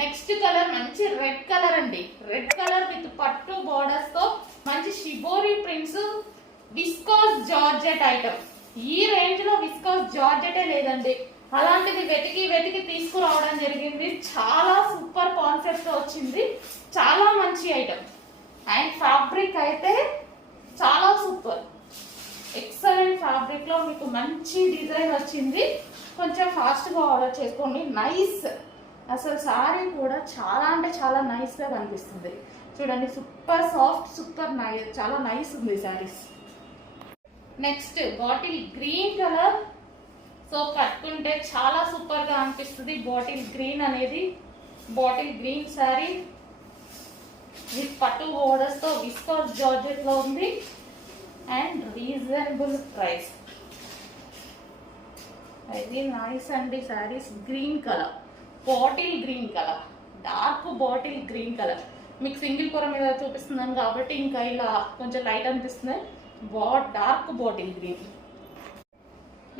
Next colour మంచి red colour అండి. Red colour with పట్టు బోర్డర్స్ తో మంచి shibori prints viscose georgette item. ఈ రేంజ్ లో విస్కోస్ జార్జెటే లేదండి. అలాంటిది వెతికి వెతికి తీసుకురావడం జరిగింది. చాలా సూపర్ కాన్సెప్ట్ వచ్చింది. చాలా మంచి ఐటమ్ అండ్ ఫ్యాబ్రిక్ అయితే చాలా సూపర్ ఎక్సలెంట్ ఫ్యాబ్రిక్ లో మీకు మంచి డిజైన్ వచ్చింది. కొంచెం ఫాస్ట్ గా ఆర్డర్ చేసుకోండి. నైస్, అసలు సారీ కూడా చాలా అంటే చాలా నైస్ గా కనిపిస్తుంది. చూడండి సూపర్ సాఫ్ట్, సూపర్ నైస్, చాలా నైస్ ఉంది sarees. Next bottle green colour. So కట్టుకుంటే చాలా సూపర్ గా అనిపిస్తుంది. బాటిల్ గ్రీన్ అనేది బాటిల్ గ్రీన్ సారీ విత్ పట్టు బోర్డర్స్ తో విస్కోస్ జార్జెట్ లో ఉంది అండ్ రీజనబుల్ ప్రైస్. ఇది నైస్ అండి sarees. Green colour, bottle green colour, dark bottle green colour. మీకు సింగిల్ కూర మీద చూపిస్తున్నాను కాబట్టి ఇంకా ఇలా కొంచెం లైట్ అనిపిస్తుంది. Dark bottle green.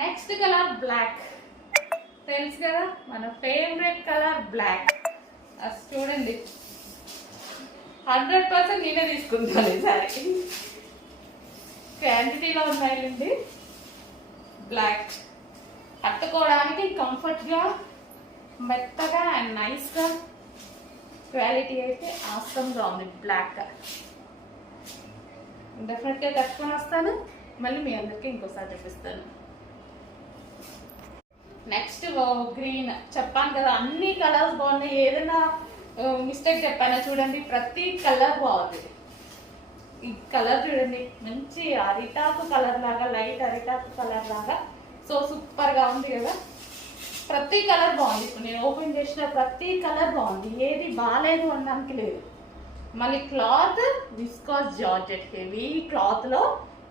Next colour black. తెలుసు కదా మన ఫేవరెట్ కలర్ బ్లాక్. అది చూడండి 100% నేనే తీసుకుంటాను ఈ సారీ. క్వాంటిటీలో ఉన్నాయండి. బ్లాక్ కట్టుకోవడానికి కంఫర్ట్గా, మెత్తగా అండ్ నైస్గా, క్వాలిటీ అయితే ఆసంగా ఉంది. బ్లాక్ డెఫినెట్గా కట్టుకొని వస్తాను. మళ్ళీ మీ అందరికీ ఇంకోసారి చూపిస్తాను. Next green. చెప్పాను కదా అన్ని కలర్స్ బాగున్నాయి. ఏదైనా మిస్టేక్ చెప్పానా చూడండి, ప్రతి కలర్ బాగుంది. ఈ కలర్ చూడండి మంచి అరిటాకు కలర్ లాగా, లైట్ అరిటాకు కలర్ లాగా. సో సూపర్ గా ఉంది కదా. ప్రతి కలర్ బాగుంది. ఇప్పుడు నేను ఓపెన్ చేసిన ప్రతి కలర్ బాగుంది. ఏది బాగాలేదు అనడానికి లేదు. మళ్ళీ cloth viscous georgette heavy cloth లో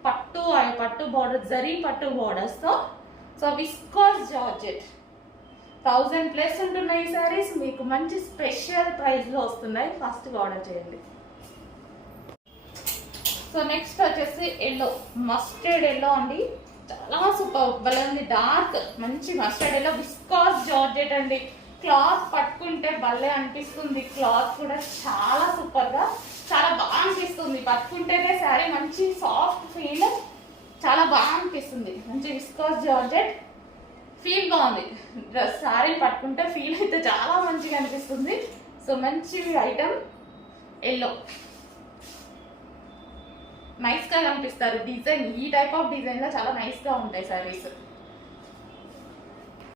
పట్టు బోర్డర్, జరీ పట్టు బోర్డర్స్ తో. సో విస్కాస్ జార్జెట్ 1000+ ఉంటున్నాయి ఈ సారీస్. మీకు మంచి స్పెషల్ ప్రైస్ లో వస్తున్నాయి. ఫాస్ట్ గా ఆర్డర్ చేయండి. సో నెక్స్ట్ వచ్చేసి ఎల్లో, మస్టర్డ్ ఎల్లో అండి. చాలా సూపర్ భలే ఉంది. డార్క్ మంచి మస్టర్డ్ ఎల్లో విస్కాస్ జార్జెట్ అండి. క్లాత్ పట్టుకుంటే భలే అనిపిస్తుంది. క్లాత్ కూడా చాలా సూపర్ గా, చాలా బాగా అనిపిస్తుంది. పట్టుకుంటేనే సారీ మంచి సాఫ్ట్ ఫీల్, చాలా బాగా అనిపిస్తుంది. మంచి విస్కాస్ జార్జెట్ ఫీల్ బాగుంది. డ్రెస్ సారీ పట్టుకుంటే ఫీల్ అయితే చాలా మంచిగా అనిపిస్తుంది. సో మంచి ఐటమ్ ఎల్లో, నైస్ గా కనిపిస్తారు. డిజైన్ ఈ టైప్ ఆఫ్ డిజైన్ లో చాలా నైస్ గా ఉంటాయి సారీస్.